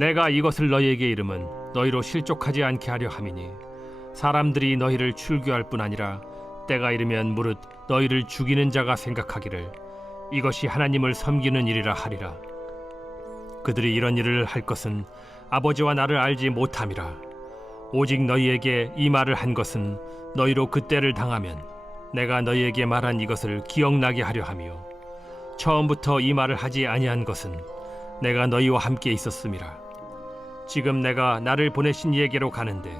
내가 이것을 너희에게 이름은 너희로 실족하지 않게 하려 함이니 사람들이 너희를 출교할 뿐 아니라 때가 이르면 무릇 너희를 죽이는 자가 생각하기를 이것이 하나님을 섬기는 일이라 하리라. 그들이 이런 일을 할 것은 아버지와 나를 알지 못함이라. 오직 너희에게 이 말을 한 것은 너희로 그때를 당하면 내가 너희에게 말한 이것을 기억나게 하려 함이요 처음부터 이 말을 하지 아니한 것은 내가 너희와 함께 있었음이라. 지금 내가 나를 보내신 이에게로 가는데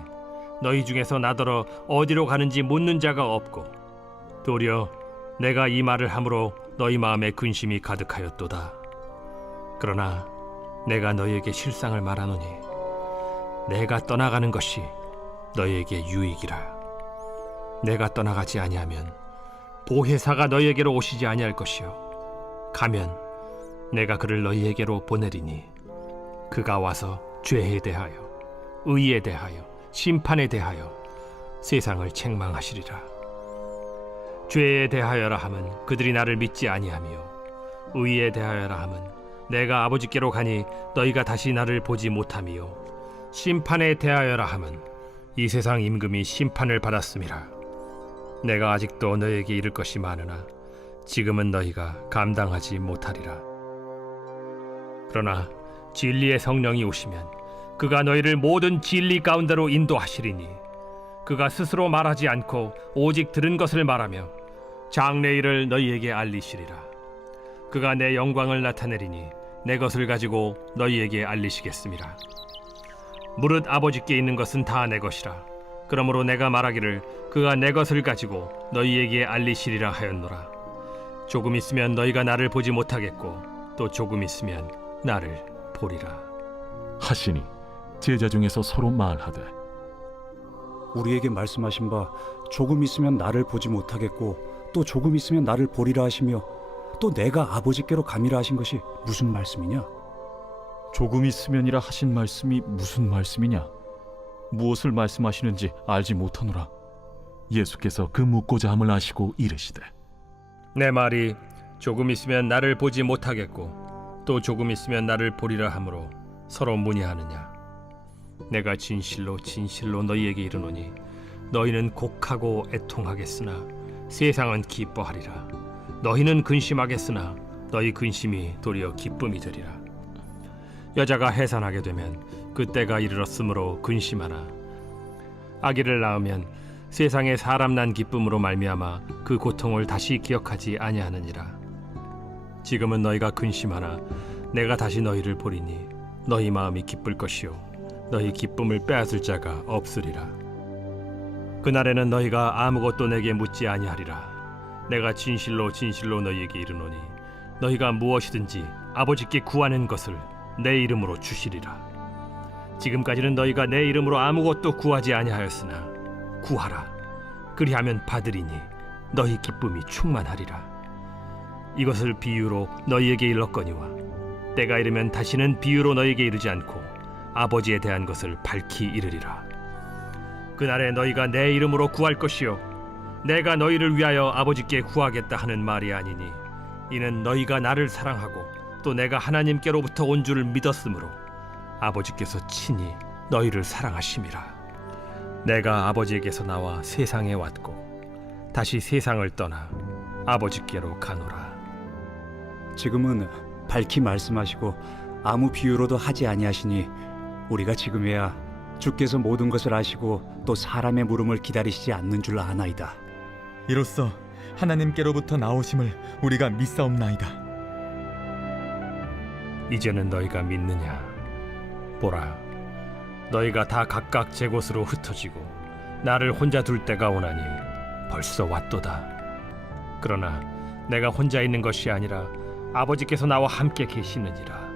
너희 중에서 나더러 어디로 가는지 묻는 자가 없고 도리어 내가 이 말을 함으로 너희 마음에 근심이 가득하였도다. 그러나 내가 너희에게 실상을 말하노니 내가 떠나가는 것이 너희에게 유익이라. 내가 떠나가지 아니하면 보혜사가 너희에게로 오시지 아니할 것이요 가면 내가 그를 너희에게로 보내리니 그가 와서 죄에 대하여 의에 대하여 심판에 대하여 세상을 책망하시리라. 죄에 대하여라 함은 그들이 나를 믿지 아니하며 의에 대하여라 함은 내가 아버지께로 가니 너희가 다시 나를 보지 못하며 심판에 대하여라 함은 이 세상 임금이 심판을 받았음이라. 내가 아직도 너희에게 이를 것이 많으나 지금은 너희가 감당하지 못하리라. 그러나 진리의 성령이 오시면 그가 너희를 모든 진리 가운데로 인도하시리니 그가 스스로 말하지 않고 오직 들은 것을 말하며 장래일을 너희에게 알리시리라. 그가 내 영광을 나타내리니 내 것을 가지고 너희에게 알리시겠음이라. 무릇 아버지께 있는 것은 다 내 것이라. 그러므로 내가 말하기를 그가 내 것을 가지고 너희에게 알리시리라 하였노라. 조금 있으면 너희가 나를 보지 못하겠고 또 조금 있으면 나를 보리라 하시니 제자 중에서 서로 말하되 우리에게 말씀하신 바 조금 있으면 나를 보지 못하겠고 또 조금 있으면 나를 보리라 하시며 또 내가 아버지께로 감이라 하신 것이 무슨 말씀이냐? 조금 있으면이라 하신 말씀이 무슨 말씀이냐? 무엇을 말씀하시는지 알지 못하노라. 예수께서 그 묻고자 함을 아시고 이르시되 내 말이 조금 있으면 나를 보지 못하겠고 또 조금 있으면 나를 보리라 하므로 서로 문의하느냐? 내가 진실로 진실로 너희에게 이르노니 너희는 곡하고 애통하겠으나 세상은 기뻐하리라. 너희는 근심하겠으나 너희 근심이 도리어 기쁨이 되리라. 여자가 해산하게 되면 그때가 이르렀으므로 근심하나 아기를 낳으면 세상에 사람 난 기쁨으로 말미암아 그 고통을 다시 기억하지 아니하느니라. 지금은 너희가 근심하나 내가 다시 너희를 보리니 너희 마음이 기쁠 것이요 너희 기쁨을 빼앗을 자가 없으리라. 그날에는 너희가 아무것도 내게 묻지 아니하리라. 내가 진실로 진실로 너희에게 이르노니 너희가 무엇이든지 아버지께 구하는 것을 내 이름으로 주시리라. 지금까지는 너희가 내 이름으로 아무것도 구하지 아니하였으나 구하라. 그리하면 받으리니 너희 기쁨이 충만하리라. 이것을 비유로 너희에게 일렀거니와 때가 이르면 다시는 비유로 너희에게 이르지 않고 아버지에 대한 것을 밝히 이르리라. 그날에 너희가 내 이름으로 구할 것이요 내가 너희를 위하여 아버지께 구하겠다 하는 말이 아니니 이는 너희가 나를 사랑하고 또 내가 하나님께로부터 온 줄을 믿었으므로 아버지께서 친히 너희를 사랑하심이라. 내가 아버지에게서 나와 세상에 왔고 다시 세상을 떠나 아버지께로 가노라. 지금은 밝히 말씀하시고 아무 비유로도 하지 아니하시니 우리가 지금에야 주께서 모든 것을 아시고 또 사람의 물음을 기다리시지 않는 줄 아나이다. 이로써 하나님께로부터 나오심을 우리가 믿사옵나이다. 이제는 너희가 믿느냐? 보라, 너희가 다 각각 제 곳으로 흩어지고 나를 혼자 둘 때가 오나니 벌써 왔도다. 그러나 내가 혼자 있는 것이 아니라 아버지께서 나와 함께 계시느니라.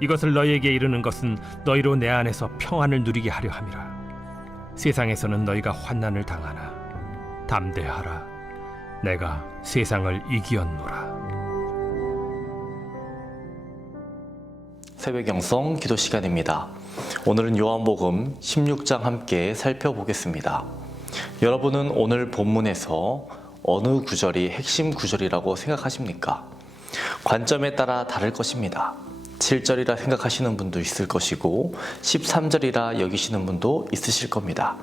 이것을 너희에게 이르는 것은 너희로 내 안에서 평안을 누리게 하려 함이라. 세상에서는 너희가 환난을 당하나 담대하라. 내가 세상을 이기었노라. 새벽 영성 기도 시간입니다. 오늘은 요한복음 16장 함께 살펴보겠습니다. 여러분은 오늘 본문에서 어느 구절이 핵심 구절이라고 생각하십니까? 관점에 따라 다를 것입니다. 7절이라 생각하시는 분도 있을 것이고 13절이라 여기시는 분도 있으실 겁니다.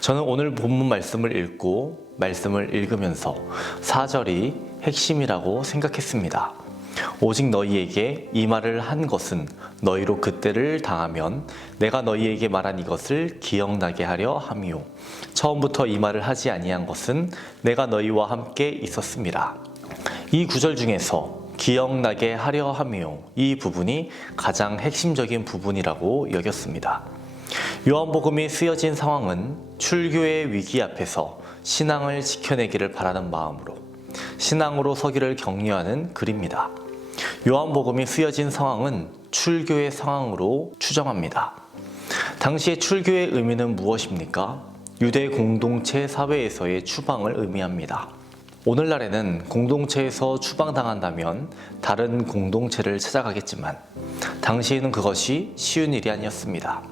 저는 오늘 본문 말씀을 읽고 말씀을 읽으면서 4절이 핵심이라고 생각했습니다. 오직 너희에게 이 말을 한 것은 너희로 그때를 당하면 내가 너희에게 말한 이것을 기억나게 하려 함이요 처음부터 이 말을 하지 아니한 것은 내가 너희와 함께 있었음이라. 이 구절 중에서 기억나게 하려 함이요 이 부분이 가장 핵심적인 부분이라고 여겼습니다. 요한복음이 쓰여진 상황은 출교의 위기 앞에서 신앙을 지켜내기를 바라는 마음으로 신앙으로 서기를 격려하는 글입니다. 요한복음이 쓰여진 상황은 출교의 상황으로 추정합니다. 당시의 출교의 의미는 무엇입니까? 유대 공동체 사회에서의 추방을 의미합니다. 오늘날에는 공동체에서 추방당한다면 다른 공동체를 찾아가겠지만 당시에는 그것이 쉬운 일이 아니었습니다.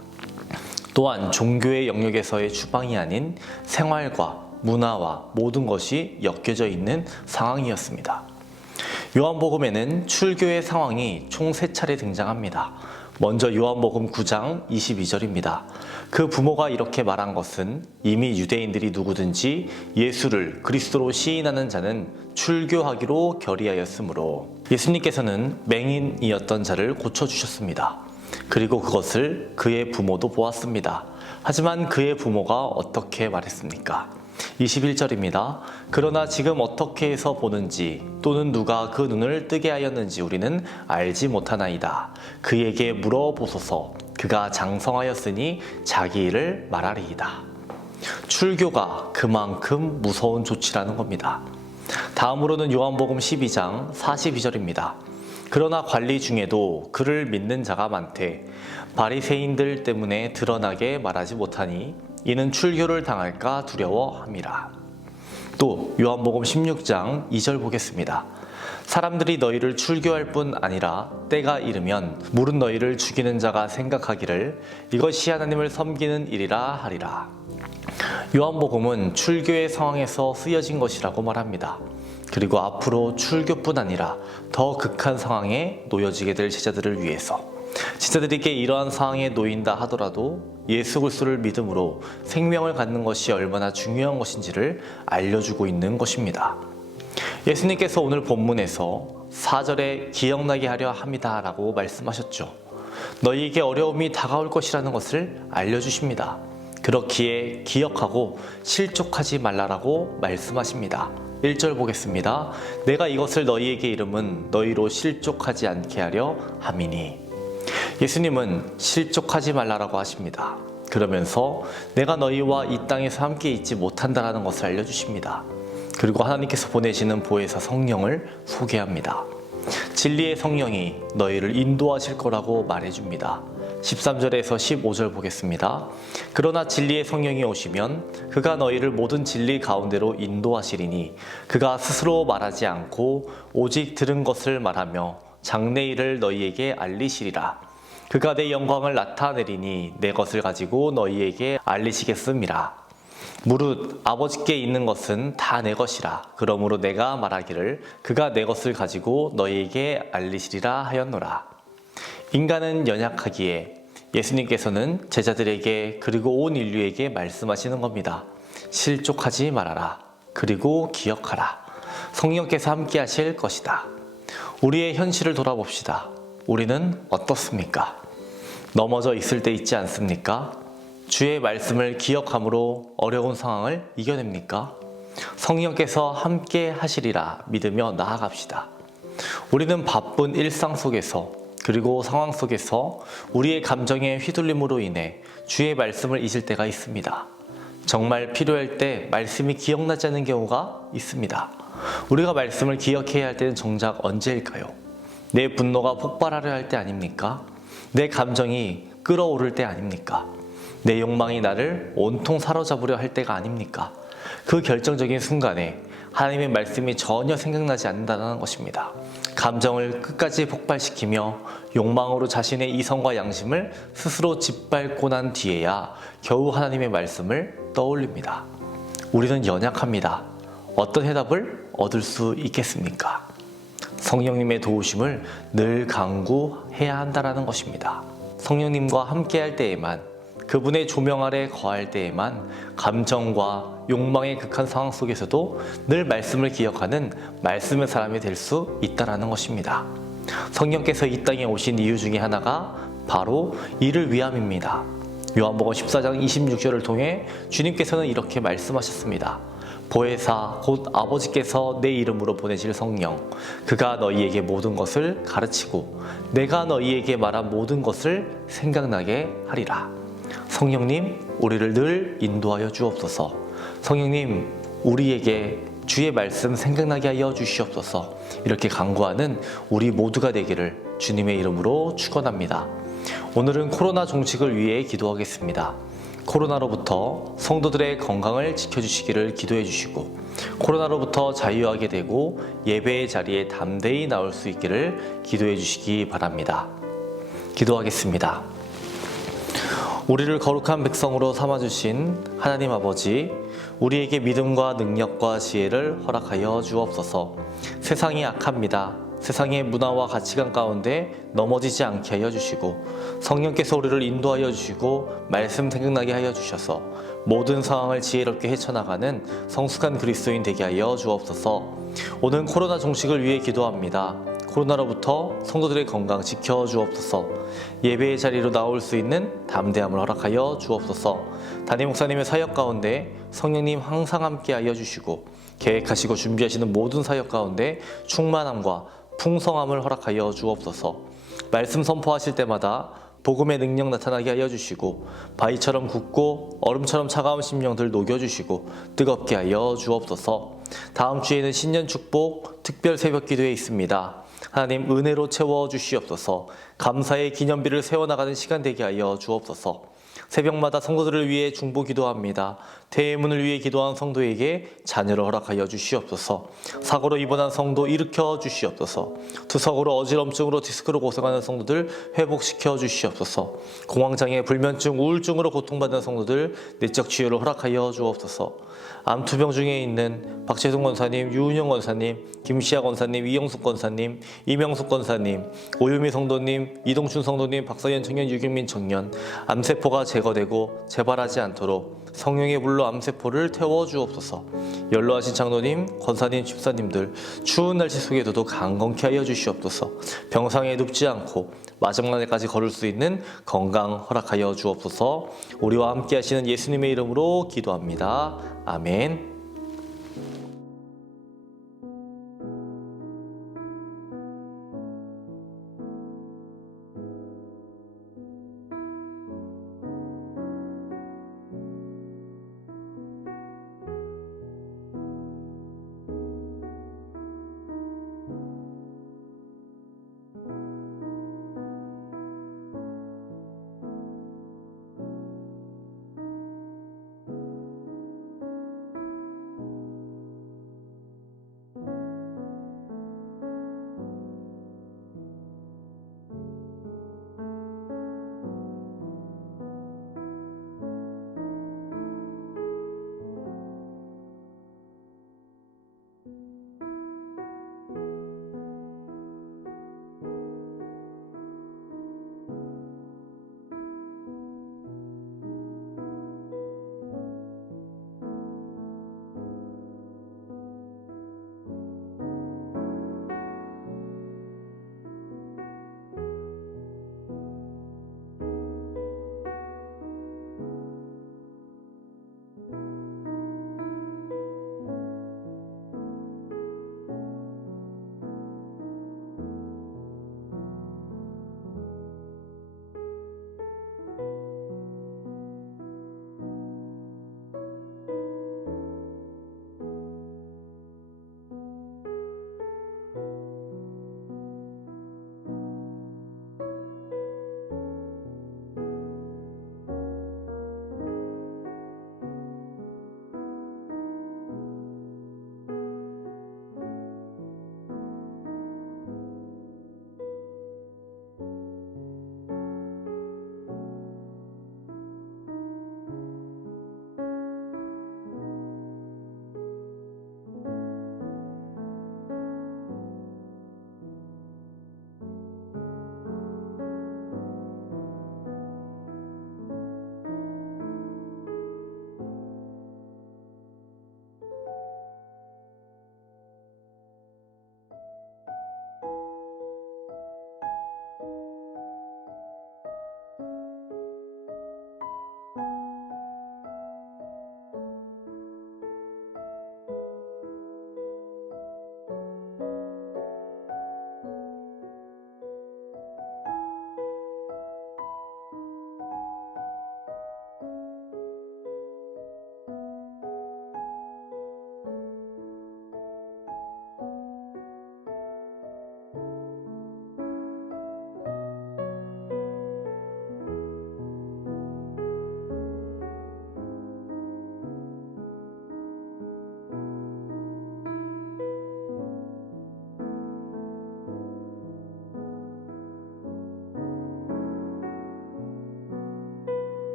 또한 종교의 영역에서의 추방이 아닌 생활과 문화와 모든 것이 엮여져 있는 상황이었습니다. 요한복음에는 출교의 상황이 총 3차례 등장합니다. 먼저 요한복음 9장 22절입니다. 그 부모가 이렇게 말한 것은 이미 유대인들이 누구든지 예수를 그리스도로 시인하는 자는 출교하기로 결의하였으므로 예수님께서는 맹인이었던 자를 고쳐주셨습니다. 그리고 그것을 그의 부모도 보았습니다. 하지만 그의 부모가 어떻게 말했습니까? 21절입니다. 그러나 지금 어떻게 해서 보는지 또는 누가 그 눈을 뜨게 하였는지 우리는 알지 못하나이다. 그에게 물어보소서. 그가 장성하였으니 자기 일을 말하리이다. 출교가 그만큼 무서운 조치라는 겁니다. 다음으로는 요한복음 12장 42절입니다. 그러나 관리 중에도 그를 믿는 자가 많되 바리새인들 때문에 드러나게 말하지 못하니 이는 출교를 당할까 두려워함이라. 또 요한복음 16장 2절 보겠습니다. 사람들이 너희를 출교할 뿐 아니라 때가 이르면 물은 너희를 죽이는 자가 생각하기를 이것이 하나님을 섬기는 일이라 하리라. 요한복음은 출교의 상황에서 쓰여진 것이라고 말합니다. 그리고 앞으로 출교뿐 아니라 더 극한 상황에 놓여지게 될 제자들을 위해서 제자들에게 이러한 상황에 놓인다 하더라도 예수 그리스도를 믿음으로 생명을 갖는 것이 얼마나 중요한 것인지를 알려주고 있는 것입니다. 예수님께서 오늘 본문에서 4절에 기억나게 하려 합니다 라고 말씀하셨죠. 너희에게 어려움이 다가올 것이라는 것을 알려주십니다. 그렇기에 기억하고 실족하지 말라라고 말씀하십니다. 1절 보겠습니다. 내가 이것을 너희에게 이름은 너희로 실족하지 않게 하려 함이니. 예수님은 실족하지 말라라고 하십니다. 그러면서 내가 너희와 이 땅에서 함께 있지 못한다라는 것을 알려주십니다. 그리고 하나님께서 보내시는 보혜사 성령을 소개합니다. 진리의 성령이 너희를 인도하실 거라고 말해줍니다. 13절에서 15절 보겠습니다. 그러나 진리의 성령이 오시면 그가 너희를 모든 진리 가운데로 인도하시리니 그가 스스로 말하지 않고 오직 들은 것을 말하며 장래일을 너희에게 알리시리라. 그가 내 영광을 나타내리니 내 것을 가지고 너희에게 알리시겠음이라. 무릇 아버지께 있는 것은 다 내 것이라. 그러므로 내가 말하기를 그가 내 것을 가지고 너희에게 알리시리라 하였노라. 인간은 연약하기에 예수님께서는 제자들에게 그리고 온 인류에게 말씀하시는 겁니다. 실족하지 말아라. 그리고 기억하라. 성령께서 함께 하실 것이다. 우리의 현실을 돌아봅시다. 우리는 어떻습니까? 넘어져 있을 때 있지 않습니까? 주의 말씀을 기억함으로 어려운 상황을 이겨냅니까? 성령께서 함께 하시리라 믿으며 나아갑시다. 우리는 바쁜 일상 속에서 그리고 상황 속에서 우리의 감정의 휘둘림으로 인해 주의 말씀을 잊을 때가 있습니다. 정말 필요할 때 말씀이 기억나지 않는 경우가 있습니다. 우리가 말씀을 기억해야 할 때는 정작 언제일까요? 내 분노가 폭발하려 할 때 아닙니까? 내 감정이 끓어오를 때 아닙니까? 내 욕망이 나를 온통 사로잡으려 할 때가 아닙니까? 그 결정적인 순간에 하나님의 말씀이 전혀 생각나지 않는다는 것입니다. 감정을 끝까지 폭발시키며 욕망으로 자신의 이성과 양심을 스스로 짓밟고 난 뒤에야 겨우 하나님의 말씀을 떠올립니다. 우리는 연약합니다. 어떤 해답을 얻을 수 있겠습니까? 성령님의 도우심을 늘 간구해야 한다라는 것입니다. 성령님과 함께할 때에만, 그분의 조명 아래 거할 때에만 감정과 욕망의 극한 상황 속에서도 늘 말씀을 기억하는 말씀의 사람이 될 수 있다라는 것입니다. 성령께서 이 땅에 오신 이유 중에 하나가 바로 이를 위함입니다. 요한복음 14장 26절을 통해 주님께서는 이렇게 말씀하셨습니다. 보혜사 곧 아버지께서 내 이름으로 보내실 성령, 그가 너희에게 모든 것을 가르치고 내가 너희에게 말한 모든 것을 생각나게 하리라. 성령님, 우리를 늘 인도하여 주옵소서. 성령님, 우리에게 주의 말씀 생각나게 하여 주시옵소서. 이렇게 간구하는 우리 모두가 되기를 주님의 이름으로 축원합니다. 오늘은 코로나 종식을 위해 기도하겠습니다. 코로나로부터 성도들의 건강을 지켜주시기를 기도해 주시고, 코로나로부터 자유하게 되고 예배의 자리에 담대히 나올 수 있기를 기도해 주시기 바랍니다. 기도하겠습니다. 우리를 거룩한 백성으로 삼아주신 하나님 아버지, 우리에게 믿음과 능력과 지혜를 허락하여 주옵소서. 세상이 악합니다. 세상의 문화와 가치관 가운데 넘어지지 않게 하여 주시고, 성령께서 우리를 인도하여 주시고 말씀 생각나게 하여 주셔서 모든 상황을 지혜롭게 헤쳐나가는 성숙한 그리스도인 되게 하여 주옵소서. 오늘 코로나 종식을 위해 기도합니다. 코로나로부터 성도들의 건강 지켜 주옵소서. 예배의 자리로 나올 수 있는 담대함을 허락하여 주옵소서. 담임 목사님의 사역 가운데 성령님 항상 함께 하여 주시고, 계획하시고 준비하시는 모든 사역 가운데 충만함과 풍성함을 허락하여 주옵소서. 말씀 선포하실 때마다 복음의 능력 나타나게 하여 주시고, 바위처럼 굳고 얼음처럼 차가운 심령들 녹여주시고 뜨겁게 하여 주옵소서. 다음 주에는 신년 축복 특별 새벽 기도에 있습니다. 하나님, 은혜로 채워 주시옵소서. 감사의 기념비를 세워나가는 시간 되게 하여 주옵소서. 새벽마다 성도들을 위해 중보 기도합니다. 대문을 위해 기도한 성도에게 자녀를 허락하여 주시옵소서. 사고로 입원한 성도 일으켜 주시옵소서. 투석으로 어지럼증으로 디스크로 고생하는 성도들 회복시켜 주시옵소서. 공황장애, 불면증, 우울증으로 고통받는 성도들 내적 치유를 허락하여 주옵소서. 암투병 중에 있는 박재동 권사님, 유은영 권사님, 김시아 권사님, 이영숙 권사님, 이명숙 권사님, 오유미 성도님, 이동춘 성도님, 박서연 청년, 유경민 청년, 암세포가 제거되고 재발하지 않도록 성령의 불로 암세포를 태워주옵소서. 연로하신 장로님, 권사님, 집사님들 추운 날씨 속에서도 강건케 하여 주시옵소서. 병상에 눕지 않고 마지막 날까지 걸을 수 있는 건강 허락하여 주옵소서. 우리와 함께 하시는 예수님의 이름으로 기도합니다. 아멘.